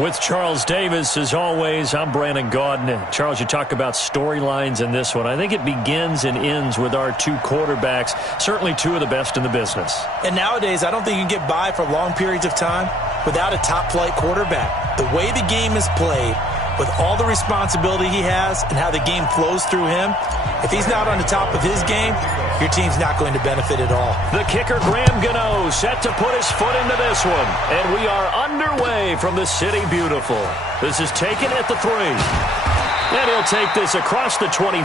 With Charles Davis, as always, I'm Brandon Gaudin. Charles, you talk about storylines in this one. I think it begins and ends with our two quarterbacks, certainly two of the best in the business. And nowadays, I don't think you can get by for long periods of time without a top-flight quarterback. The way the game is played, with all the responsibility he has and how the game flows through him, if he's not on the top of his game, your team's not going to benefit at all. The kicker, Graham Gano, set to put his foot into this one. And we are underway from the City Beautiful. This is taken at the 3. And he'll take this across the 25,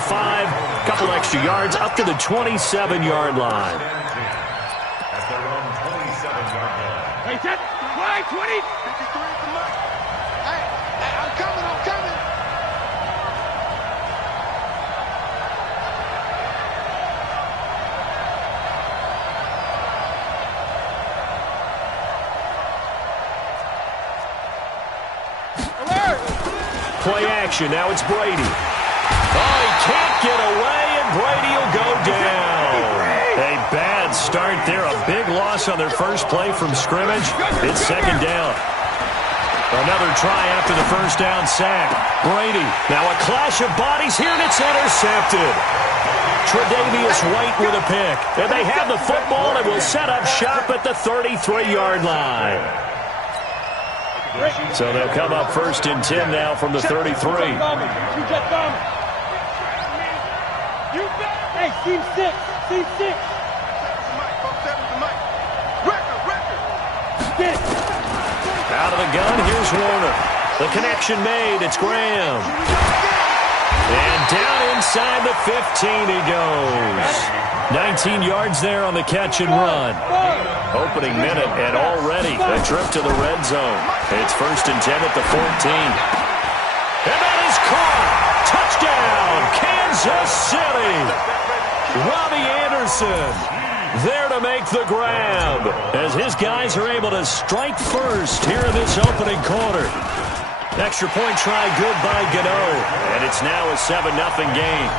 couple extra yards up to the 27-yard line. At their own 27-yard line. Hey, set, fly, 20. Play action. Now it's Brady. Oh, he can't get away, and Brady will go down. A bad start there. A big loss on their first play from scrimmage. It's second down. Another try after the first down sack. Brady. Now a clash of bodies here, and it's intercepted. Tre'Davious White with a pick. And they have the football and will set up shop at the 33-yard line. So they'll come up first and 10 now from the 33. Hey, team 6. Team 6. Out of the gun, here's Warner. The connection made. It's Graham. And down inside the 15 he goes. 19 yards there on the catch and run. Opening minute, and already a trip to the red zone. It's first and 10 at the 14. And that is caught. Touchdown, Kansas City. Robbie Anderson there to make the grab as his guys are able to strike first here in this opening quarter. Extra point try good by Gano, and it's now a 7-0 game.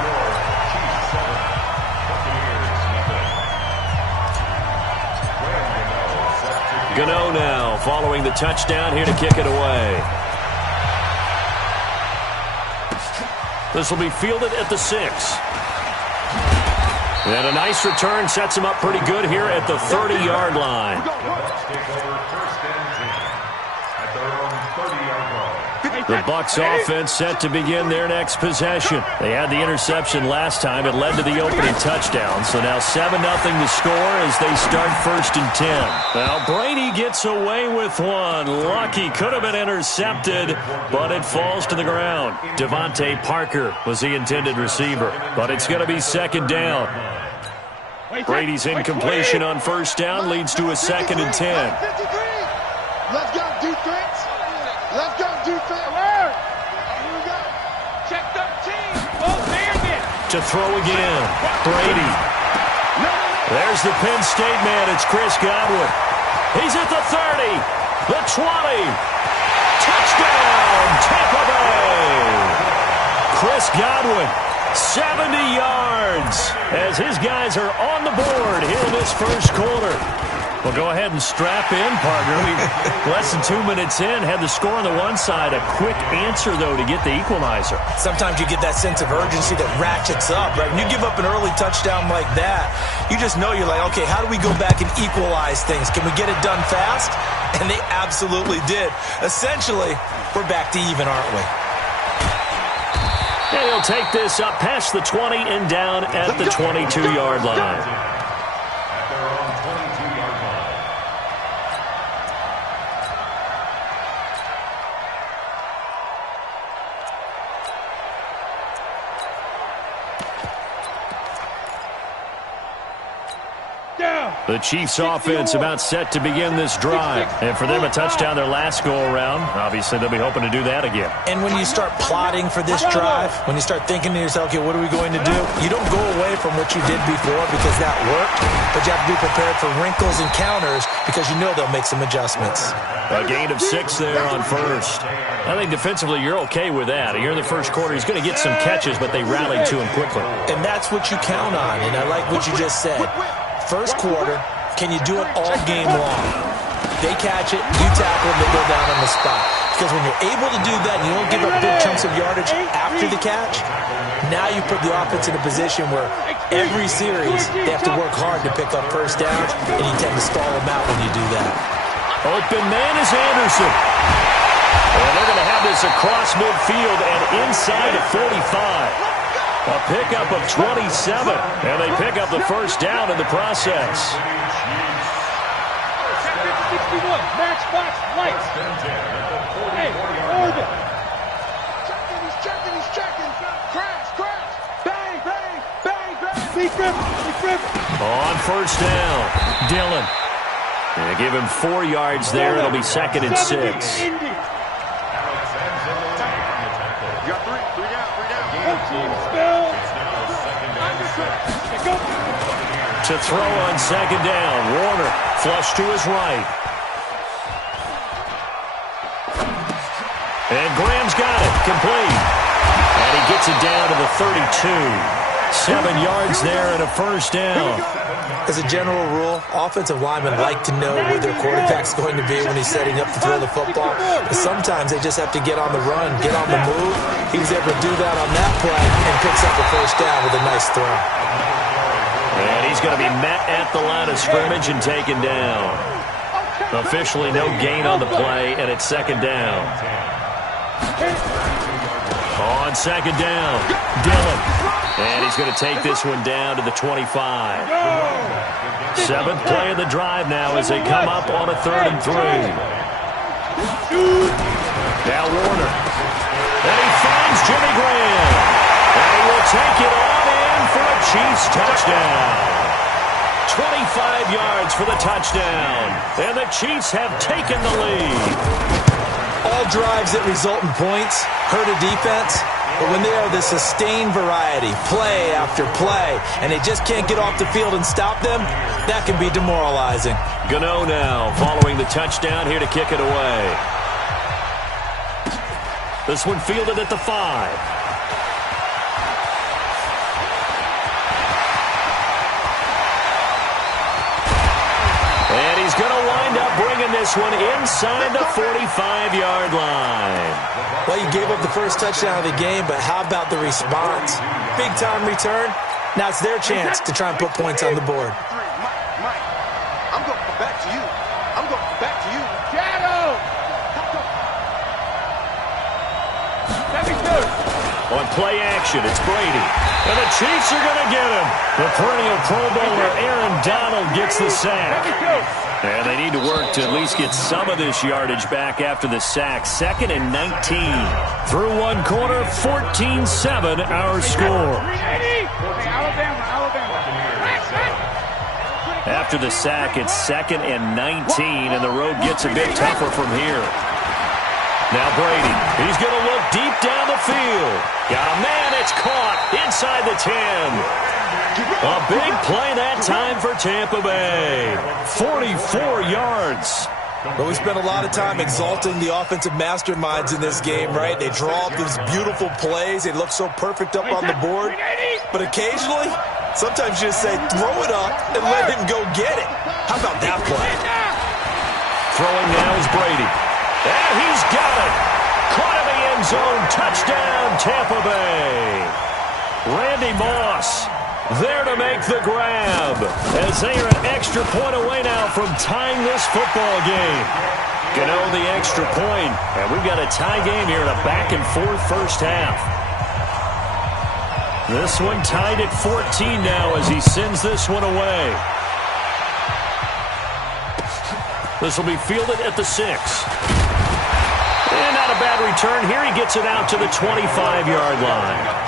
Gano now following the touchdown here to kick it away. This will be fielded at the 6. And a nice return sets him up pretty good here at the 30-yard line. The Bucs offense set to begin their next possession. They had the interception last time. It led to the opening touchdown. So now 7-0 the score as they start first and 10. Now Brady gets away with one. Lucky, could have been intercepted, but it falls to the ground. Devontae Parker was the intended receiver, but it's going to be second down. Brady's incompletion on first down leads to a second and 10. Let's go, defense. Let's go, defense. Check 13. Oh, man. To throw again. Brady. There's the Penn State man. It's Chris Godwin. He's at the 30. The 20. Touchdown, Tampa Bay. Chris Godwin, 70 yards as his guys are on the board here in this first quarter. Well, go ahead and strap in, partner. Less than 2 minutes in, had the score on the one side. A quick answer, though, to get the equalizer. Sometimes you get that sense of urgency that ratchets up, right? When you give up an early touchdown like that, you just know you're like, okay, how do we go back and equalize things? Can we get it done fast? And they absolutely did. Essentially, we're back to even, aren't we? And he'll take this up past the 20 and down at the 22-yard line. The Chiefs offense about set to begin this drive. And for them, a touchdown their last go-around. Obviously, they'll be hoping to do that again. And when you start plotting for this drive, when you start thinking to yourself, okay, what are we going to do? You don't go away from what you did before because that worked, but you have to be prepared for wrinkles and counters because you know they'll make some adjustments. A gain of 6 there on first. I think defensively you're okay with that. Here in the first quarter, he's going to get some catches, but they rallied to him quickly. And that's what you count on, and I like what you just said. First quarter, can you do it all game long? They catch it, you tackle them, they go down on the spot. Because when you're able to do that and you don't give up big chunks of yardage after the catch, now you put the offense in a position where every series they have to work hard to pick up first downs, and you tend to stall them out when you do that. Open man is Anderson. And they're going to have this across midfield and inside the 45. A pickup of 27, and they pick up the first down in the process. 61, Matchbox Lights. Hey, Orbit. He's checking. Crash. Bang, bang, bang, bang. Lee Griffin. On first down, Dillon. And give him 4 yards there. It'll be 2nd and 6. Indy. You got 3 down. 14, spell. To throw on 2nd down, Warner flush to his right. And Graham's got it, complete. And he gets it down to the 32. 7 yards there and a first down. As a general rule, offensive linemen like to know where their quarterback's going to be when he's setting up to throw the football. But sometimes they just have to get on the run, get on the move. He was able to do that on that play and picks up a first down with a nice throw. And he's going to be met at the line of scrimmage and taken down. Officially no gain on the play, and it's 2nd down. On 2nd down, Dillon. And he's going to take this one down to the 25. 7th play of the drive now as they come up on a 3rd and 3. Now Warner. And he finds Jimmy Graham. And he will take it on in for a Chiefs touchdown. 25 yards for the touchdown. And the Chiefs have taken the lead. All drives that result in points hurt a defense, but when they are the sustained variety, play after play, and they just can't get off the field and stop them, that can be demoralizing. Gano now following the touchdown here to kick it away. This one fielded at the 5. And he's going to wind up bringing this one inside the 45-yard line. Well, you gave up the first touchdown of the game, but how about the response? Big-time return. Now it's their chance to try and put points on the board. Mike, I'm going back to you. Shadow. 72. On play action, it's Brady. And the Chiefs are going to get him. The perennial Pro Bowler Aaron Donald gets the sack. And they need to work to at least get some of this yardage back after the sack. 2nd and 19. Through one quarter, 14-7 our score. After the sack, it's 2nd and 19, and the road gets a bit tougher from here. Now Brady, he's going to look deep down the field. Got a man, it's caught inside the 10. A big play that time for Tampa Bay. 44 yards. But we spent a lot of time exalting the offensive masterminds in this game, right? They draw up these beautiful plays. They look so perfect up on the board. But occasionally, sometimes you just say, throw it up and let him go get it. How about that play? Throwing now is Brady. And he's got it. Caught in the end zone. Touchdown, Tampa Bay. Randy Moss there to make the grab as they are an extra point away now from tying this football game. Gano the extra point, and we've got a tie game here in a back-and-forth first half. This one tied at 14 now as he sends this one away. This will be fielded at the 6. And not a bad return here. He gets it out to the 25-yard line.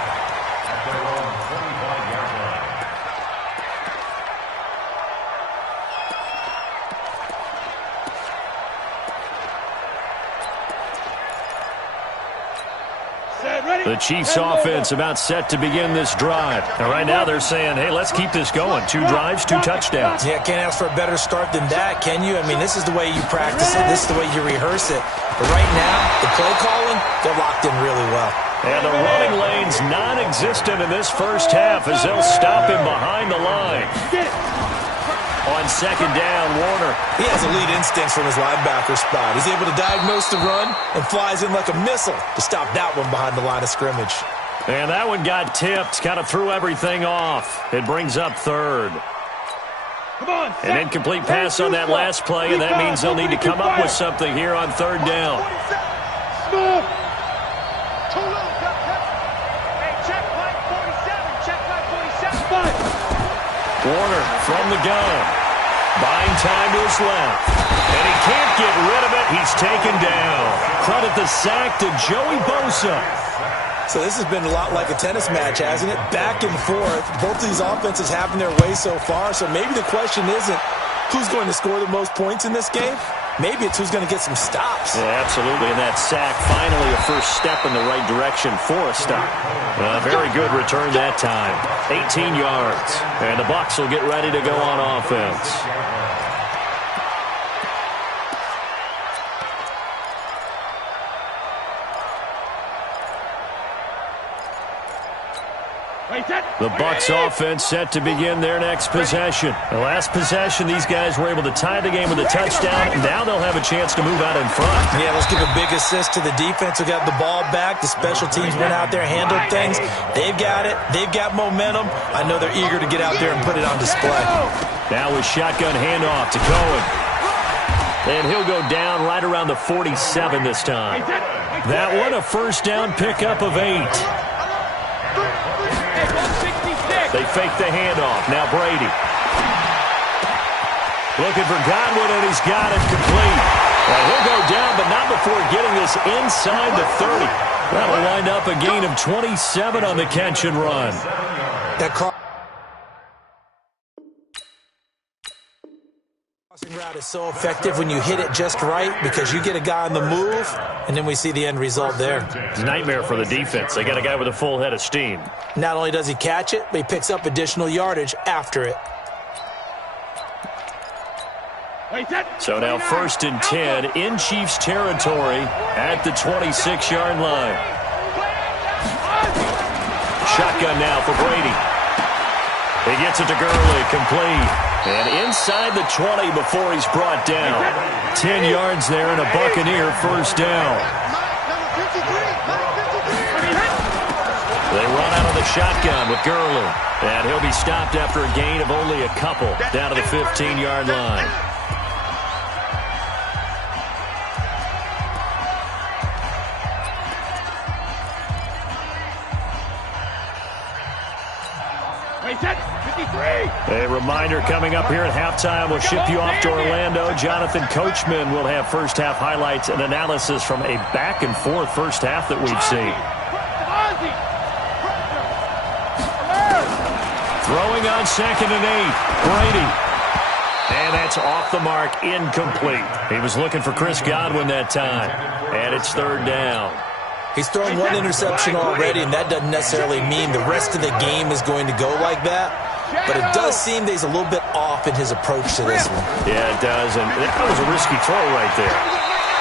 The Chiefs offense about set to begin this drive. And right now they're saying, hey, let's keep this going. 2 drives, 2 touchdowns. Yeah, can't ask for a better start than that, can you? I mean, this is the way you practice it. This is the way you rehearse it. But right now, the play calling, they're locked in really well. And the running lane's non-existent in this first half as they'll stop him behind the line. On on second down, Warner. He has elite instincts from his linebacker spot. He's able to diagnose the run and flies in like a missile to stop that one behind the line of scrimmage. And that one got tipped, kind of threw everything off. It brings up third. Come on, An incomplete pass on that last play, and that means they'll need to come up with something here on third down. Smith. Too little, hey, check line 47, check line 47. Five. Warner from the gun. Buying time to his left. And he can't get rid of it. He's taken down. Credit the sack to Joey Bosa. So this has been a lot like a tennis match, hasn't it? Back and forth. Both of these offenses having their way so far. So maybe the question isn't who's going to score the most points in this game. Maybe it's who's going to get some stops. Yeah, absolutely. And that sack, finally a first step in the right direction for a stop. Very good return that time. 18 yards. And the Bucs will get ready to go on offense. The Bucs offense set to begin their next possession. The last possession, these guys were able to tie the game with a touchdown, and now they'll have a chance to move out in front. Yeah, let's give a big assist to the defense who got the ball back. The special teams went out there, handled things. They've got it. They've got momentum. I know they're eager to get out there and put it on display. Now with shotgun handoff to Cohen. And he'll go down right around the 47 this time. That one, a first down pickup of 8. They fake the handoff. Now Brady. Looking for Godwin, and he's got it complete. Well, he'll go down, but not before getting this inside the 30. That'll wind up a gain of 27 on the catch and run. That crossing route is so effective when you hit it just right because you get a guy on the move, and then we see the end result there. It's a nightmare for the defense. They got a guy with a full head of steam. Not only does he catch it, but he picks up additional yardage after it. So now 1st and 10 in Chiefs territory at the 26-yard line. Shotgun now for Brady. He gets it to Gurley, complete. And inside the 20 before he's brought down. 10 yards there and a Buccaneer first down. They run out of the shotgun with Gurley. And he'll be stopped after a gain of only a couple down to the 15-yard line. A reminder coming up here at halftime. We'll ship you off to Orlando. Jonathan Coachman will have first-half highlights and analysis from a back-and-forth first half that we've seen. Throwing on 2nd and 8. Brady. And that's off the mark, incomplete. He was looking for Chris Godwin that time. And it's 3rd down. He's thrown one interception already, and that doesn't necessarily mean the rest of the game is going to go like that. But it does seem that he's a little bit off in his approach to this one. Yeah, it does, and that was a risky throw right there.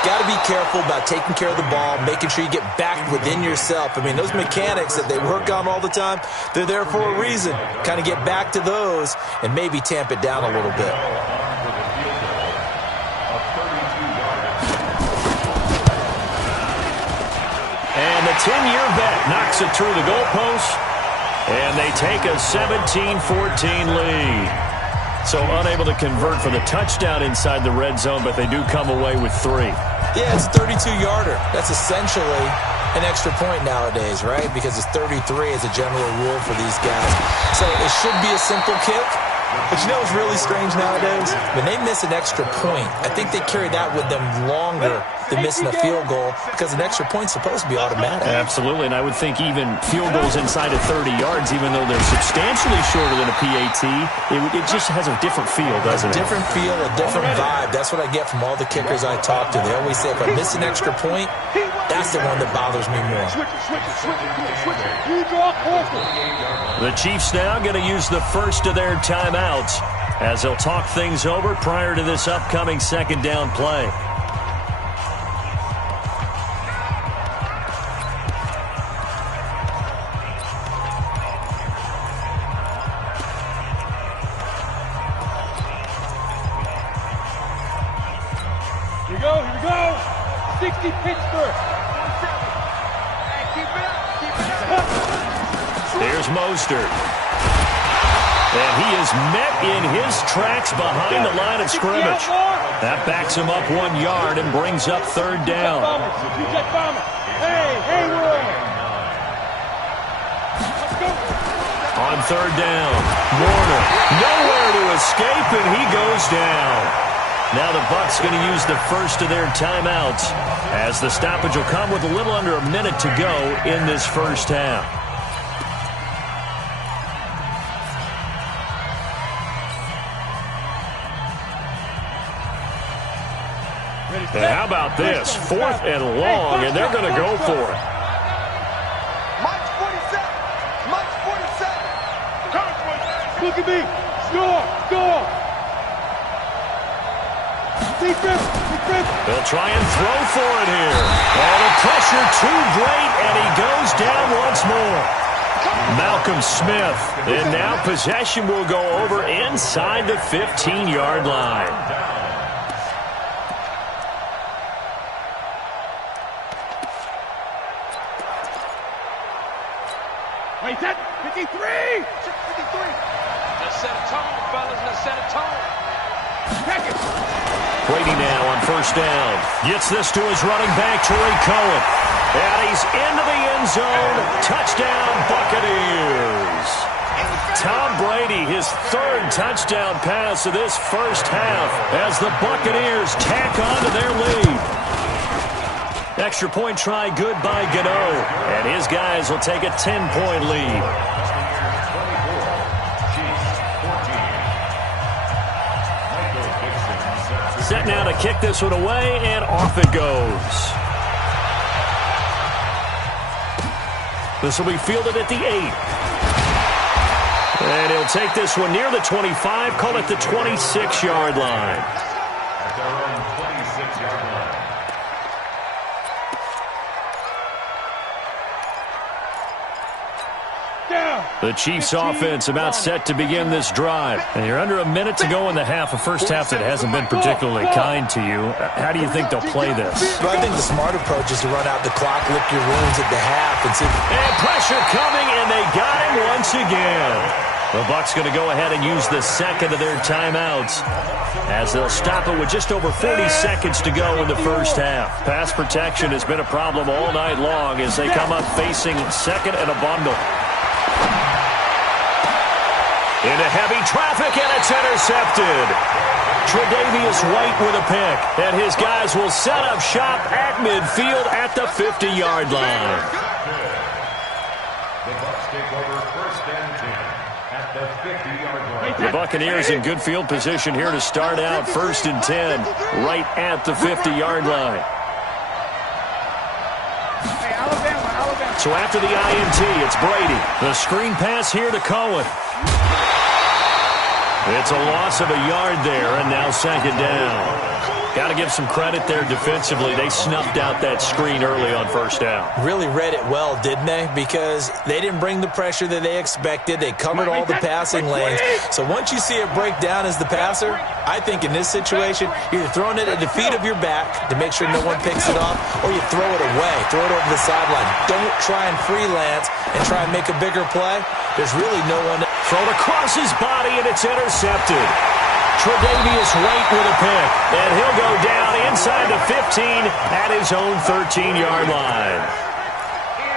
Got to be careful about taking care of the ball, making sure you get back within yourself. I mean, those mechanics that they work on all the time, they're there for a reason. Kind of get back to those and maybe tamp it down a little bit. And the 10-year vet knocks it through the goalpost. And they take a 17-14 lead. So unable to convert for the touchdown inside the red zone, but they do come away with 3. Yeah, it's a 32-yarder. That's essentially an extra point nowadays, right? Because it's 33 as a general rule for these guys. So it should be a simple kick. But you know what's really strange nowadays? When they miss an extra point, I think they carry that with them longer than missing a field goal because an extra point's supposed to be automatic. Absolutely, and I would think even field goals inside of 30 yards, even though they're substantially shorter than a PAT, it just has a different feel, doesn't it? A different feel, a different vibe. That's what I get from all the kickers I talk to. They always say if I miss an extra point, that's the one that bothers me more. The Chiefs now going to use the first of their timeouts as they'll talk things over prior to this upcoming 2nd down play. 60 Pittsburgh. Hey, keep it up. Keep it up. There's Mostert. And he is met in his tracks behind the line of scrimmage. That backs him up 1 yard and brings up third down. Hey, we're on. Let's go. On third down, Warner nowhere to escape, and he goes down. Now the Bucs going to use the first of their timeouts as the stoppage will come with a little under a minute to go in this first half. And how about this? 4th and long, and they're going to go for it. Mike's 47. Mike's 47. Look at me. Score. Defense. They'll try and throw for it here. And the pressure too great, and he goes down once more. Malcolm Smith. And now possession will go over inside the 15-yard line. Wait, that 53. 53. Let's set a tone, fellas. Let's set a tone. Brady now on first down. Gets this to his running back, Tariq Cohen. And he's into the end zone. Touchdown, Buccaneers. Tom Brady, his 3rd touchdown pass of this first half as the Buccaneers tack on to their lead. Extra point try good by Gano. And his guys will take a 10-point lead. Set now to kick this one away, and off it goes. This will be fielded at the 8. And he'll take this one near the 25, call it the 26-yard line. At their own 26-yard line. The Chiefs offense about set to begin this drive. And you're under a minute to go in the half, a first half that hasn't been particularly kind to you. How do you think they'll play this? Well, I think the smart approach is to run out the clock, lick your wounds at the half, and see. And pressure coming, and they got him once again. The Bucs going to go ahead and use the second of their timeouts as they'll stop it with just over 40 seconds to go in the first half. Pass protection has been a problem all night long as they come up facing second and a bundle. Into heavy traffic, and it's intercepted. Tre'Davious White with a pick, and his guys will set up shop at midfield at the 50-yard line. The Bucs take over first and 10 at the 50-yard line. The Buccaneers in good field position here to start out first and 10 right at the 50-yard line. So after the INT, it's Brady. The screen pass here to Cohen. It's a loss of a yard there, and now second down. Got to give some credit there defensively. They snuffed out that screen early on first down. Really read it well, didn't they? Because they didn't bring the pressure that they expected. They covered all the passing lanes. So once you see it break down as the passer, I think in this situation, you're either throwing it at the feet of your back to make sure no one picks it off, or you throw it away, throw it over the sideline. Don't try and freelance and try and make a bigger play. There's really no one. Thrown across his body, and it's intercepted. Tre'Davious White with a pick, and he'll go down inside the 15 at his own 13-yard line.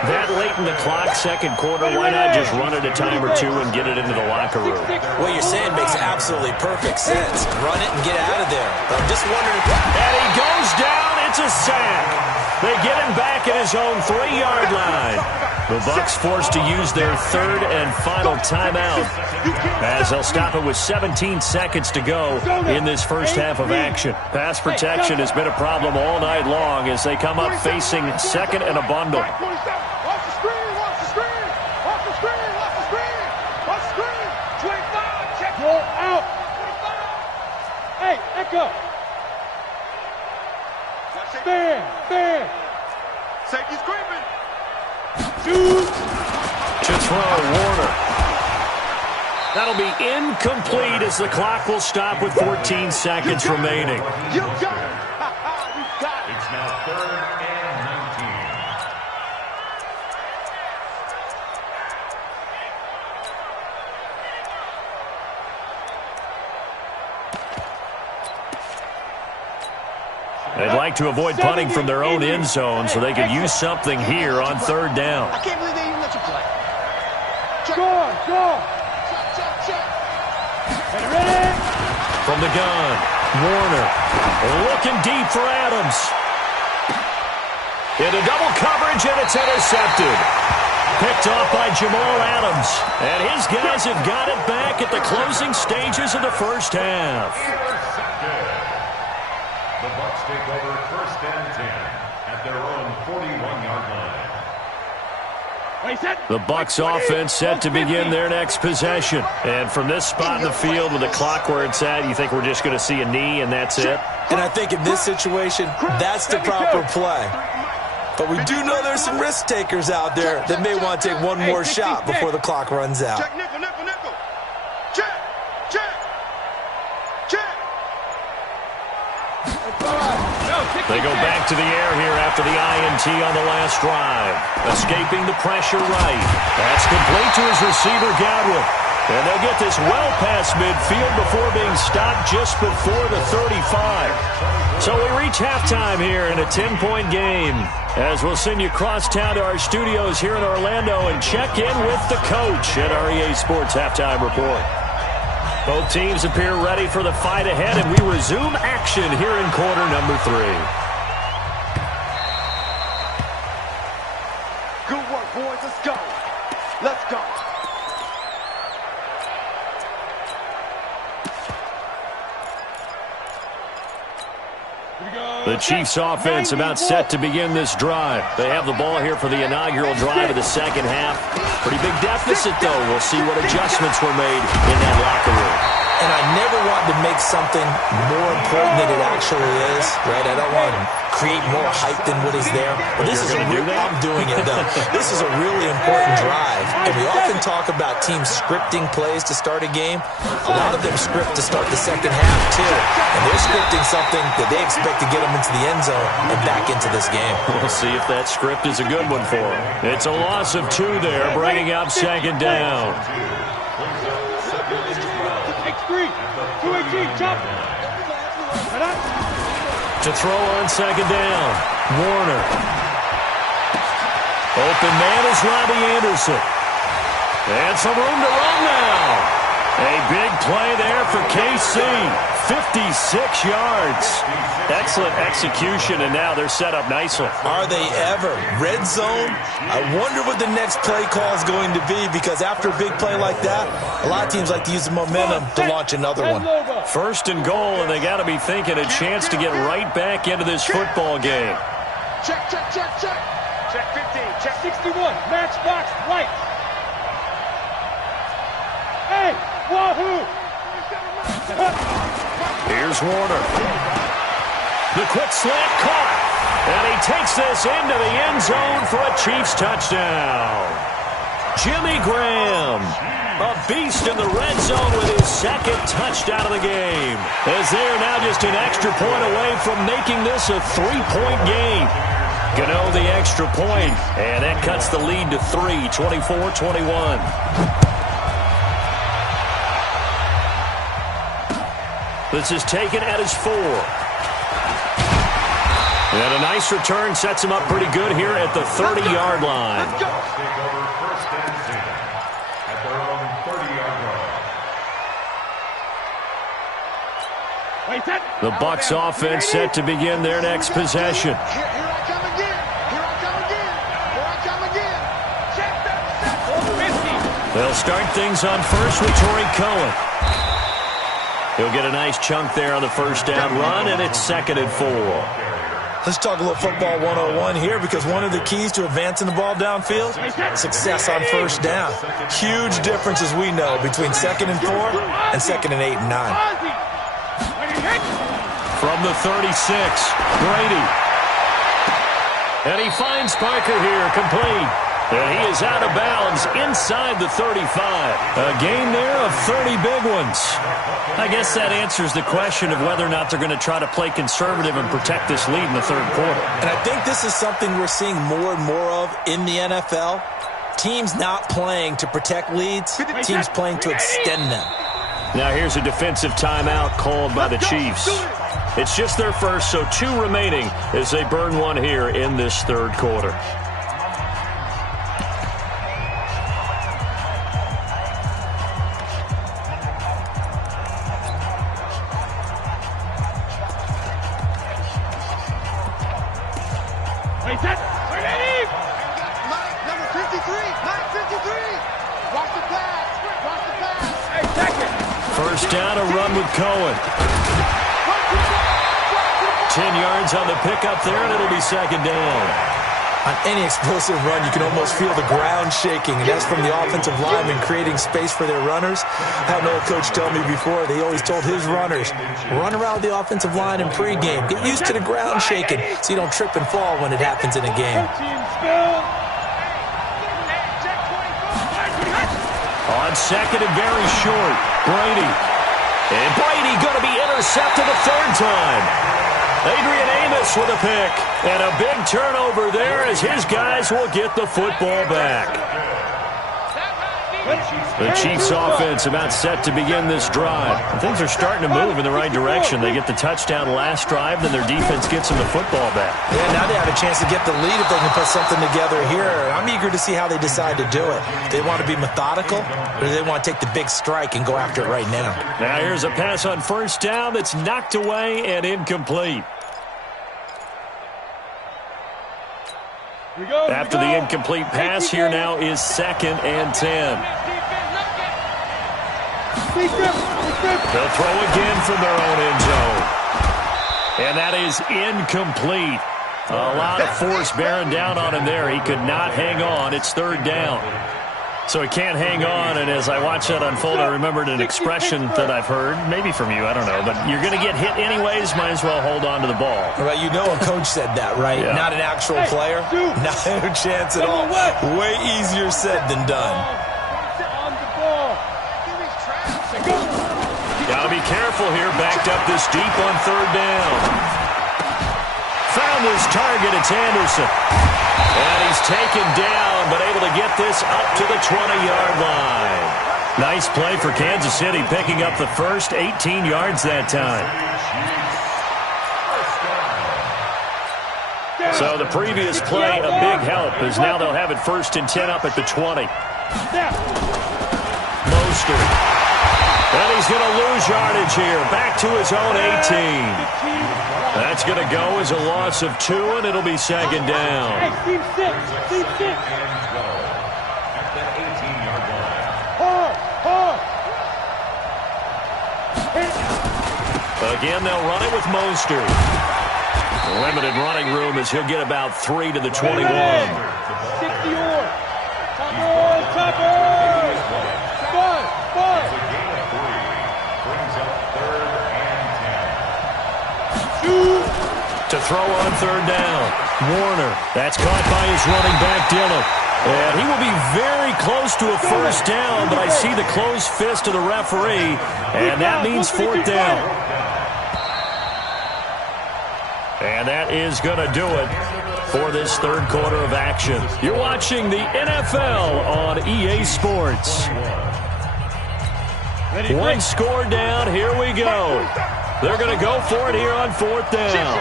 That late in the clock, second quarter, why not just run it a time or two and get it into the locker room? What you're saying makes absolutely perfect sense. Run it and get out of there. But I'm just wondering. And he goes down. It's a sack. They get him back at his own 3-yard line. The Bucs forced to use their third and final timeout as they'll stop it with 17 seconds to go in this first half of action. Pass protection has been a problem all night long as they come up facing second and a bundle. Watch the screen, watch the screen, watch the screen, watch the screen, watch the screen. 25, check. Roll out. 25. Hey, Echo. Stand. Safety's creeping. Shoot. To throw, Warner. That'll be incomplete as the clock will stop with 14 seconds remaining. You got it. You got it. It's now third They'd like to avoid punting from their own end zone so they could use something here on third down. I can't believe they even let you play. Score, score. Check. Ready? From the gun, Warner looking deep for Adams. Into double coverage, and it's intercepted. Picked off by Jamal Adams. And his guys have got it back at the closing stages of the first half. The Bucs take over first and 10 at their own 41-yard line. The Bucs offense set to begin their next possession. And from this spot in the field with the clock where it's at, you think we're just going to see a knee and that's it? And I think in this situation, that's the proper play. But we do know there's some risk takers out there that may want to take one more shot before the clock runs out. Check, nickel. Check. They go back to the air here after the INT on the last drive. Escaping the pressure right. That's complete to his receiver, Godwin. And they'll get this well past midfield before being stopped just before the 35. So we reach halftime here in a 10-point game. As we'll send you across town to our studios here in Orlando and check in with the coach at our EA Sports Halftime Report. Both teams appear ready for the fight ahead, and we resume action here in quarter number 3. Good work, boys. Let's go. The Chiefs offense about set to begin this drive. They have the ball here for the inaugural drive of the second half. Pretty big deficit, though. We'll see what adjustments were made in that locker room. And I never want to make something more important than it actually is, right? I don't want to create more hype than what is there. But this is I'm doing it, though. This is a really important drive. And we often talk about teams scripting plays to start a game. A lot of them script to start the second half, too. And they're scripting something that they expect to get them into the end zone and back into this game. We'll see if that script is a good one for them. It's a loss of 2 there, bringing up second down. X3, 218, chop. To throw on second down, Warner. Open man is Robbie Anderson. And some room to run now. A big play there for KC. 56 yards. Excellent execution, and now they're set up nicely. Are they ever? Red zone? I wonder what the next play call is going to be, because after a big play like that, a lot of teams like to use the momentum to launch another one. First and goal, and they got to be thinking a chance to get right back into this football game. Check. Check 15, check 61, matchbox right. Hey, wahoo! Here's Warner. The quick slant caught. And he takes this into the end zone for a Chiefs touchdown. Jimmy Graham, a beast in the red zone with his second touchdown of the game. As they are now just an extra point away from making this a 3-point game. Gano the extra point, and that cuts the lead to 3, 24-21. This is taken at his 4. And a nice return sets him up pretty good here at the 30-yard line. Take over first and 10 at their own 30-yard line. The Bucs offense set to begin their next possession. Here I come again. Check that. They'll start things on first with Torrey Cohen. He'll get a nice chunk there on the first down run, and it's 2nd and 4. Let's talk a little football 101 here, because one of the keys to advancing the ball downfield, success on first down. Huge difference, as we know, between 2nd and 4 and 2nd and 8 and 9. From the 36, Brady. And he finds Parker here, complete. And he is out of bounds inside the 35. A game there of 30 big ones. I guess that answers the question of whether or not they're going to try to play conservative and protect this lead in the third quarter. And I think this is something we're seeing more and more of in the NFL. Teams not playing to protect leads, teams playing to extend them. Now here's a defensive timeout called by the Chiefs. It's just their first, so 2 remaining as they burn one here in this third quarter. First down, a run with Cohen. 10 yards on the pickup there, and it'll be second down. On any explosive run, you can almost feel the ground shaking, and that's from the offensive linemen creating space for their runners. I had an old coach tell me before, they always told his runners, run around the offensive line in pregame. Get used to the ground shaking so you don't trip and fall when it happens in a game. On second and very short, Brady. And Brady going to be intercepted a third time. Adrian Amos with a pick. And a big turnover there as his guys will get the football back. The Chiefs offense about set to begin this drive. And things are starting to move in the right direction. They get the touchdown last drive, then their defense gets them the football back. Yeah, now they have a chance to get the lead if they can put something together here. I'm eager to see how they decide to do it. Do they want to be methodical, or do they want to take the big strike and go after it right now? Now here's a pass on first down that's knocked away and incomplete. After the incomplete pass, here now is second and 10. They'll throw again from their own end zone. And that is incomplete. A lot of force bearing down on him there. He could not hang on. It's third down. So he can't hang on, and as I watch that unfold, I remembered an expression that I've heard, maybe from you, I don't know, but you're going to get hit anyways, might as well hold on to the ball. Right, you know a coach said that, right? Yeah. Not an actual player? Not a chance at all. Way easier said than done. Got to be careful here, backed up this deep on third down. Found his target, it's Anderson. And he's taken down, but able to get this up to the 20-yard line. Nice play for Kansas City, picking up the first 18 yards that time. So the previous play, a big help, as now they'll have it first and 10 up at the 20. Mostert. And he's going to lose yardage here, back to his own 18. That's going to go as a loss of 2, and it'll be second down. Team 6. Team 6. At the 18-yard line. Again, they'll run it with Mostert. Limited running room as he'll get about 3 to the 21. 60 or. Top on. Five. The gain of 3 brings up third and 10. To throw on third down, Warner. That's caught by his running back, Dillon. And he will be very close to a first down, but I see the closed fist of the referee, and that means fourth down. And that is going to do it for this third quarter of action. You're watching the NFL on EA Sports. One score down, here we go. They're going to go for it here on fourth down.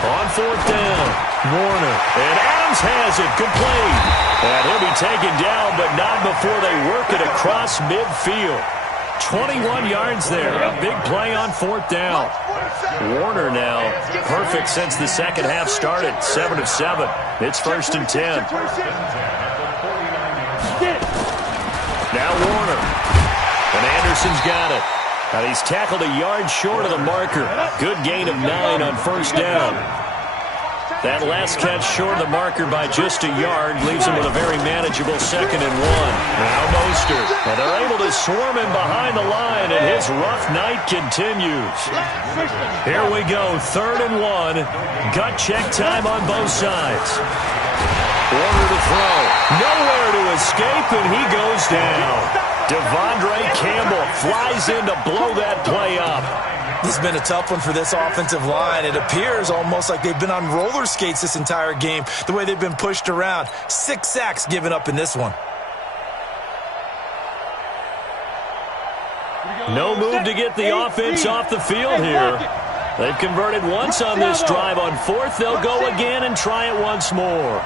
On fourth down, Warner. And Adams has it, complete. And he'll be taken down, but not before they work it across midfield. 21 yards there. A big play on fourth down. Warner now, perfect since the second half started. 7 of 7. It's first and 10. Now Warner. And Anderson's got it. And he's tackled a yard short of the marker. Good gain of 9 on first down. That last catch short of the marker by just a yard leaves him with a very manageable second and 1. Now Mostert. And they're able to swarm him behind the line, and his rough night continues. Here we go, third and 1. Gut check time on both sides. Warner to throw. Nowhere to escape, and he goes down. Devondre Campbell flies in to blow that play up. This has been a tough one for this offensive line. It appears almost like they've been on roller skates this entire game, the way they've been pushed around. 6 sacks given up in this one. No move to get the offense off the field here. They've converted once on this drive. On fourth, they'll go again and try it once more.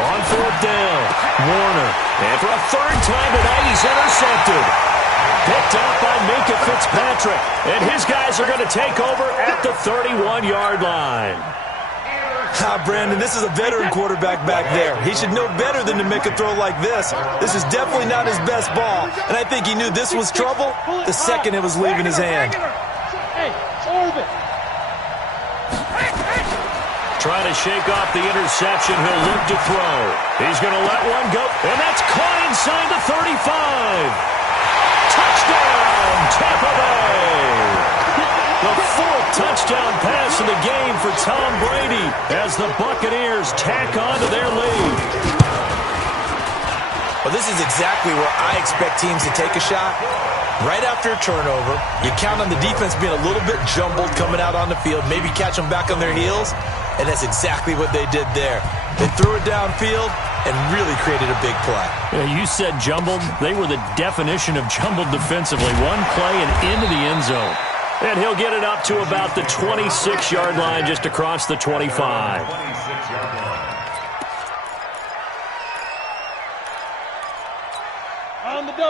On fourth down, Warner. And for a third time tonight, he's intercepted. Picked up by Minkah Fitzpatrick. And his guys are going to take over at the 31-yard line. Brandon, this is a veteran quarterback back there. He should know better than to make a throw like this. This is definitely not his best ball, and I think he knew this was trouble the second it was leaving his hand. Trying to shake off the interception. He'll look to throw. He's going to let one go, and that's caught inside the 35. Touchdown, Tampa Bay! The fourth touchdown pass of the game for Tom Brady as the Buccaneers tack on to their lead. Well, this is exactly where I expect teams to take a shot. Right after a turnover, you count on the defense being a little bit jumbled coming out on the field, maybe catch them back on their heels, and that's exactly what they did there. They threw it downfield and really created a big play. Yeah, you said jumbled. They were the definition of jumbled defensively. One play and into the end zone. And he'll get it up to about the 26-yard line, just across the 25.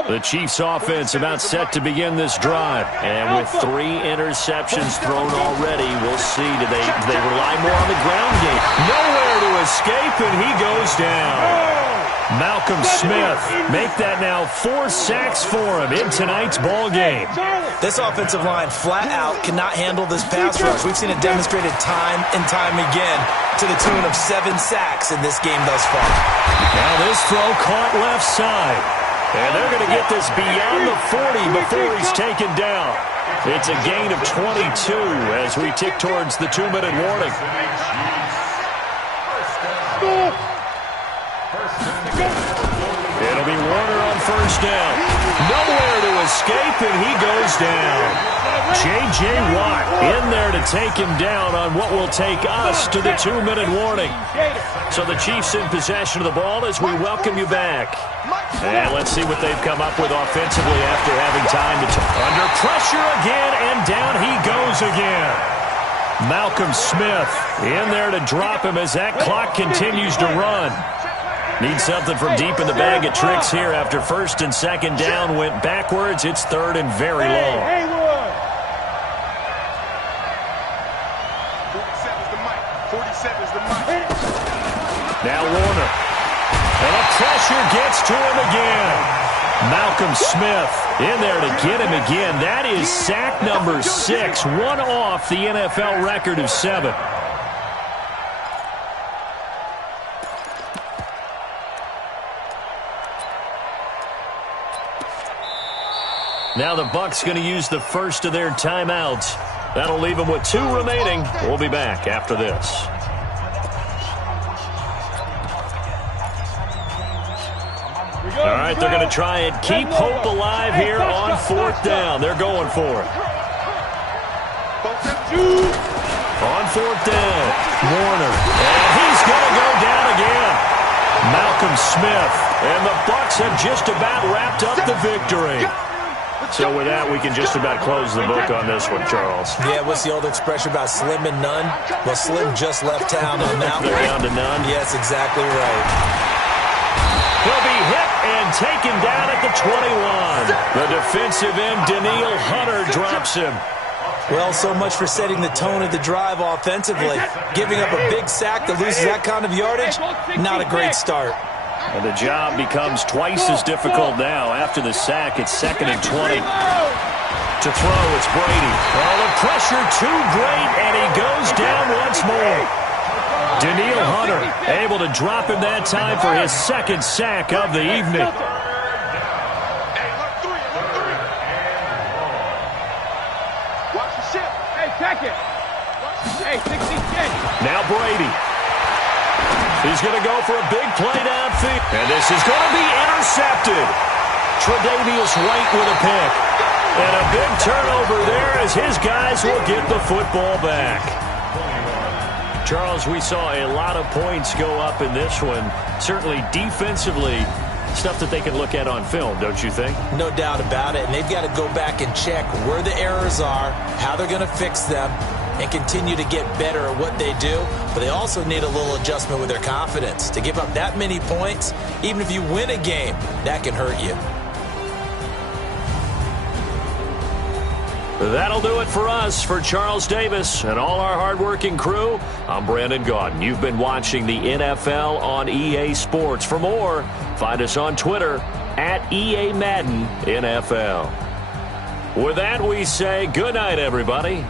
The Chiefs offense about set to begin this drive. And with 3 interceptions thrown already, we'll see. Do they rely more on the ground game? Nowhere to escape, and he goes down. Malcolm Smith, make that now 4 sacks for him in tonight's ball game. This offensive line flat out cannot handle this pass rush. We've seen it demonstrated time and time again to the tune of 7 sacks in this game thus far. Now this throw caught left side. And they're going to get this beyond the 40 before he's taken down. It's a gain of 22 as we tick towards the 2-minute warning. It'll be Warner on first down. Nowhere to escape, and he goes down. J.J. Watt in there to take him down on what will take us to the 2-minute warning. So the Chiefs in possession of the ball as we welcome you back. And let's see what they've come up with offensively after having time to under pressure again, and down he goes again. Malcolm Smith in there to drop him as that clock continues to run. Need something from deep in the bag of tricks here after first and second down went backwards. It's third and very long. 47's the mic. Now Warner. And the pressure gets to him again. Malcolm Smith in there to get him again. That is sack number 6, one off the NFL record of 7. Now the Bucs going to use the first of their timeouts. That'll leave them with 2 remaining. We'll be back after this. All right, they're going to try and keep hope alive here on 4th down. They're going for it. On 4th down, Warner. And he's going to go down again. Malcolm Smith. And the Bucs have just about wrapped up the victory. So with that, we can just about close the book on this one, Charles. Yeah, what's the old expression about slim and none? Well, Slim just left town on that one. They're down to none? Yes, exactly right. He'll be hit and taken down at the 21. The defensive end, Danielle Hunter, drops him. Well, so much for setting the tone of the drive offensively. Giving up a big sack that loses that kind of yardage, not a great start. And the job becomes twice as difficult now. After the sack, it's 2nd and 20. To throw, it's Brady. Oh, the pressure too great, and he goes down once more. Danielle Hunter able to drop him that time for his 2nd sack of the evening. Watch the ship. Hey, check it. Hey, 66. Now Brady. He's going to go for a big play downfield. And this is going to be intercepted. Tre'Davious White with a pick. And a big turnover there as his guys will get the football back. Charles, we saw a lot of points go up in this one. Certainly defensively, stuff that they can look at on film, don't you think? No doubt about it. And they've got to go back and check where the errors are, how they're going to fix them, and continue to get better at what they do. But they also need a little adjustment with their confidence. To give up that many points, even if you win a game, that can hurt you. That'll do it for us. For Charles Davis and all our hardworking crew, I'm Brandon Gaudin. You've been watching the NFL on EA Sports. For more, find us on Twitter at EA Madden NFL. With that, we say good night, everybody.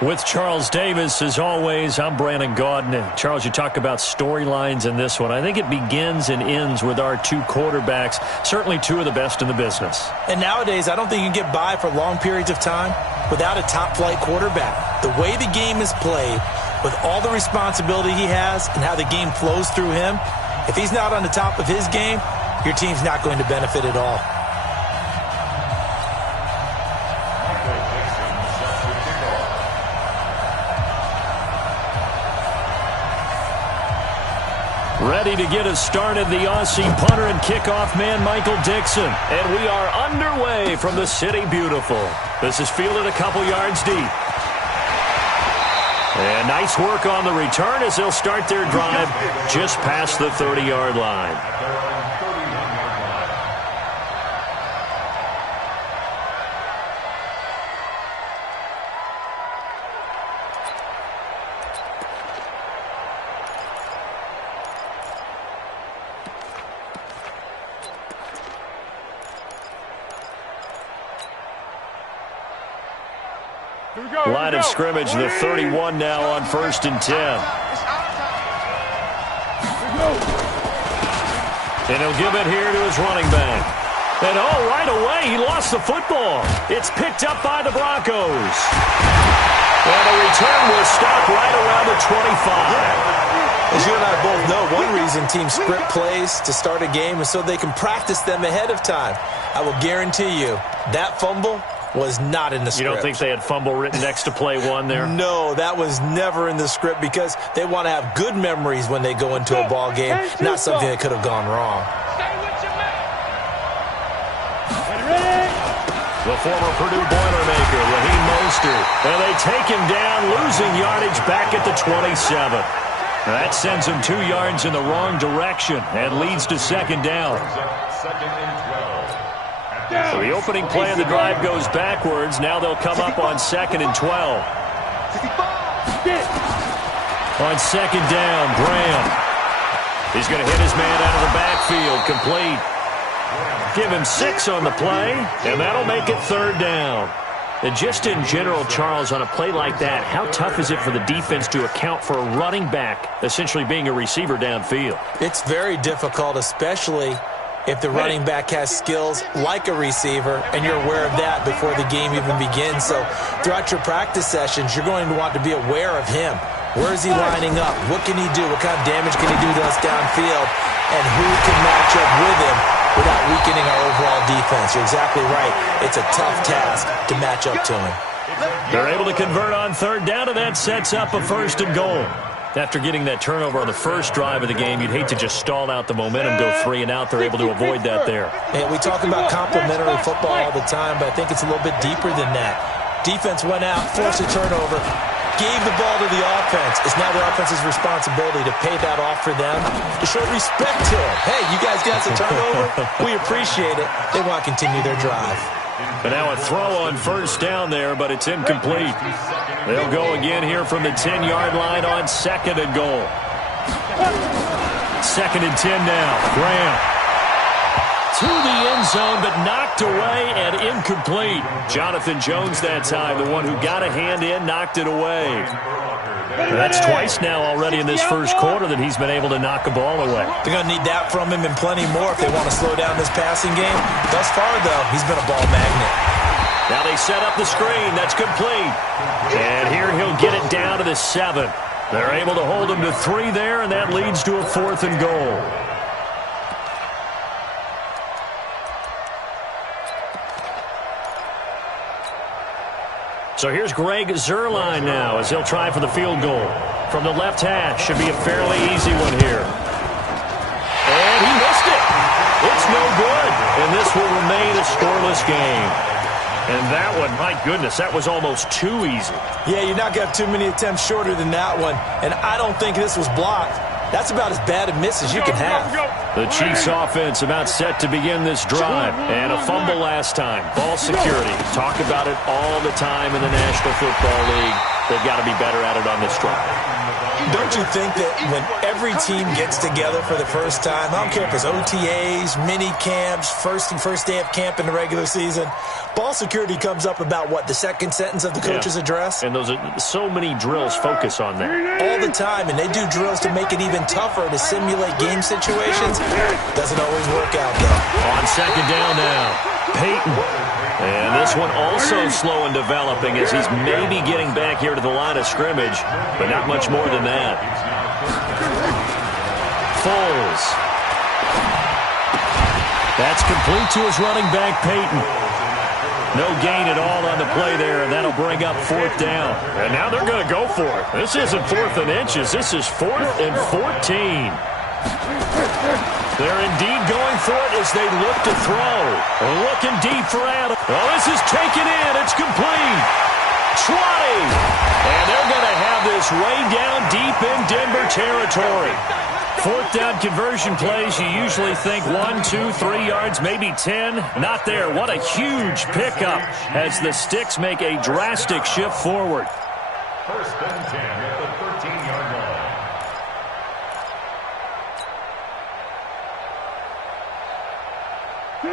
With Charles Davis, as always, I'm Brandon Gaudin. Charles, you talk about storylines in this one. I think it begins and ends with our two quarterbacks, certainly two of the best in the business. And nowadays, I don't think you can get by for long periods of time without a top-flight quarterback. The way the game is played, with all the responsibility he has and how the game flows through him, if he's not on the top of his game, your team's not going to benefit at all. Ready to get us started, the Aussie punter and kickoff man, Michael Dixon. And we are underway from the City Beautiful. This is fielded a couple yards deep. And nice work on the return as they'll start their drive just past the 30-yard line. Line of scrimmage, the 31 now on 1st and 10. And he'll give it here to his running back. And right away, he lost the football. It's picked up by the Broncos. And the return will stop right around the 25. As you and I both know, one reason teams script plays to start a game is so they can practice them ahead of time. I will guarantee you that fumble was not in the script. You don't think they had fumble written next to play one there? No, that was never in the script because they want to have good memories when they go into a ball game, not something that could have gone wrong. The former Purdue Boilermaker, Raheem Mostert. And they take him down, losing yardage back at the 27. That sends him 2 yards in the wrong direction and leads to second down. So the opening play of the drive goes backwards. Now they'll come up on 2nd and 12. On 2nd down, Graham. He's going to hit his man out of the backfield, complete. Give him 6 on the play, and that'll make it 3rd down. And just in general, Charles, on a play like that, how tough is it for the defense to account for a running back essentially being a receiver downfield? It's very difficult, especially if the running back has skills like a receiver, and you're aware of that before the game even begins. So throughout your practice sessions, you're going to want to be aware of him. Where is he lining up? What can he do? What kind of damage can he do to us downfield? And who can match up with him without weakening our overall defense? You're exactly right. It's a tough task to match up to him. They're able to convert on 3rd down, and that sets up a 1st and goal. After getting that turnover on the first drive of the game, you'd hate to just stall out the momentum, go 3 and out. They're able to avoid that there. And we talk about complementary football all the time, but I think it's a little bit deeper than that. Defense went out, forced a turnover, gave the ball to the offense. It's now the offense's responsibility to pay that off for them, to show respect to them. Hey, you guys got some turnover? We appreciate it. They want to continue their drive. And now a throw on 1st down there, but it's incomplete. They'll go again here from the 10-yard line on 2nd and goal. 2nd and 10 now. Graham to the end zone, but knocked away and incomplete. Jonathan Jones that time, the one who got a hand in, knocked it away. That's twice now already in this first quarter that he's been able to knock a ball away. They're going to need that from him and plenty more if they want to slow down this passing game. Thus far, though, he's been a ball magnet. Now they set up the screen. That's complete. And here he'll get it down to the 7. They're able to hold him to 3 there, and that leads to a 4th and goal. So here's Greg Zuerlein now as he'll try for the field goal. From the left hash, should be a fairly easy one here. And he missed it. It's no good. And this will remain a scoreless game. And that one, my goodness, that was almost too easy. Yeah, you're not going to have too many attempts shorter than that one. And I don't think this was blocked. That's about as bad a miss as you can have. The Chiefs offense about set to begin this drive. And a fumble last time. Ball security. Talk about it all the time in the National Football League. They've got to be better at it on this drive. Don't you think that when every team gets together for the first time, I don't care if it's OTAs, mini camps, first day of camp in the regular season, ball security comes up about what, the second sentence of the coach's address? And those are so many drills focus on that. All the time, and they do drills to make it even tougher to simulate game situations. Doesn't always work out, though. On second down now, Peyton. And this one also slow in developing as he's maybe getting back here to the line of scrimmage, but not much more than that. Foles. That's complete to his running back, Peyton. No gain at all on the play there, and that'll bring up fourth down. And now they're going to go for it. This isn't 4th and inches. This is 4th and 14. They're indeed going for it as they look to throw. Looking deep for Adams. Oh, this is taken in. It's complete. 20. And they're going to have this way down deep in Denver territory. 4th down conversion plays, you usually think 1, 2, 3 yards, maybe 10. Not there. What a huge pickup as the Sticks make a drastic shift forward. 1st and 10 at the 13-yard line.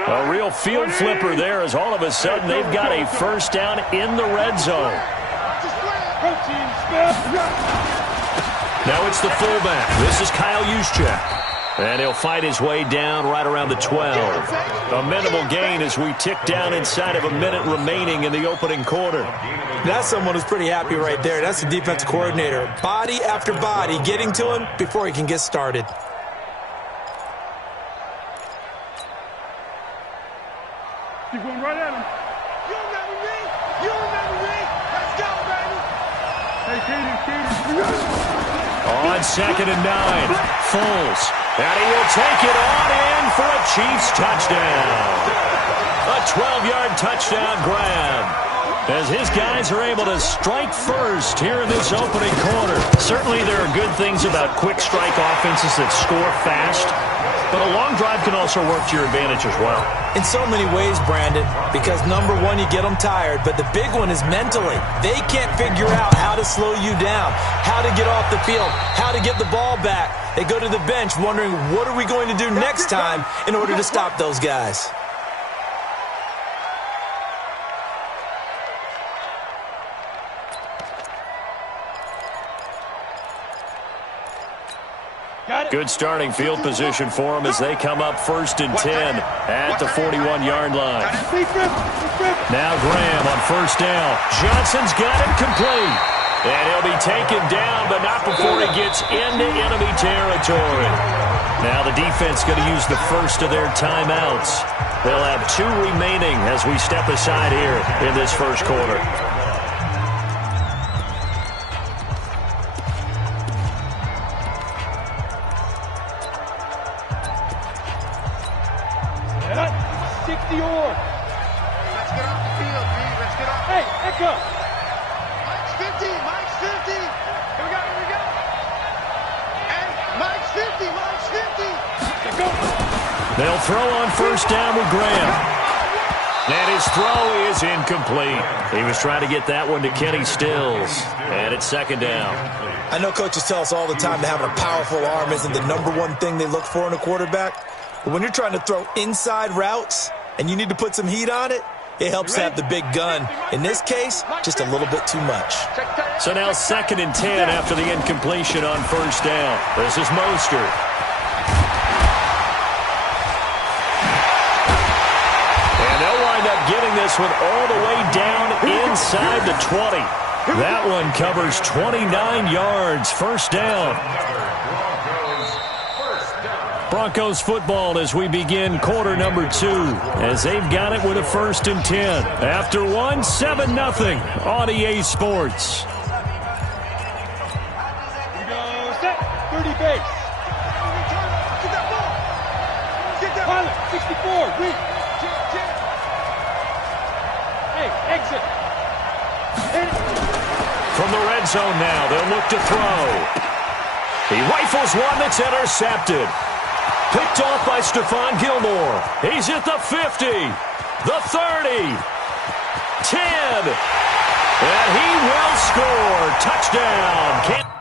A real field flipper there as all of a sudden they've got a first down in the red zone. Now it's the fullback. This is Kyle Juszczyk. And he'll fight his way down right around the 12. A minimal gain as we tick down inside of a minute remaining in the opening quarter. That's someone who's pretty happy right there. That's the defensive coordinator. Body after body getting to him before he can get started. Keep going right at him. You remember me? You remember me? Let's go, baby. Hey, Katie. On second and 9, Foles. And he will take it on in for a Chiefs touchdown. A 12-yard touchdown grab. As his guys are able to strike first here in this opening quarter. Certainly there are good things about quick strike offenses that score fast. But a long drive can also work to your advantage as well. In so many ways, Brandon, because number one, you get them tired, but the big one is mentally. They can't figure out how to slow you down, how to get off the field, how to get the ball back. They go to the bench wondering, what are we going to do next time in order to stop those guys? Good starting field position for them as they come up 1st and 10 at the 41-yard line. Now Graham on 1st down. Johnson's got it complete. And he'll be taken down, but not before he gets into enemy territory. Now the defense going to use the first of their timeouts. They'll have 2 remaining as we step aside here in this first quarter. They'll throw on 1st down with Graham. And his throw is incomplete. He was trying to get that one to Kenny Stills. And it's 2nd down. I know coaches tell us all the time that having a powerful arm isn't the number one thing they look for in a quarterback. But when you're trying to throw inside routes and you need to put some heat on it, it helps to have the big gun. In this case, just a little bit too much. So now 2nd and 10 after the incompletion on 1st down. This is Mostert. Getting this one all the way down inside the 20. That one covers 29 yards. 1st down. Broncos football as we begin quarter number 2. As they've got it with a 1st and 10. After 1, 7-0 on EA Sports. Here we go. Set. 30 base. Get that ball. Get that ball. 64. Reach. Exit. From the red zone now, they'll look to throw. He rifles one that's intercepted. Picked off by Stephon Gilmore. He's at the 50, the 30, 10, and he will score. Touchdown.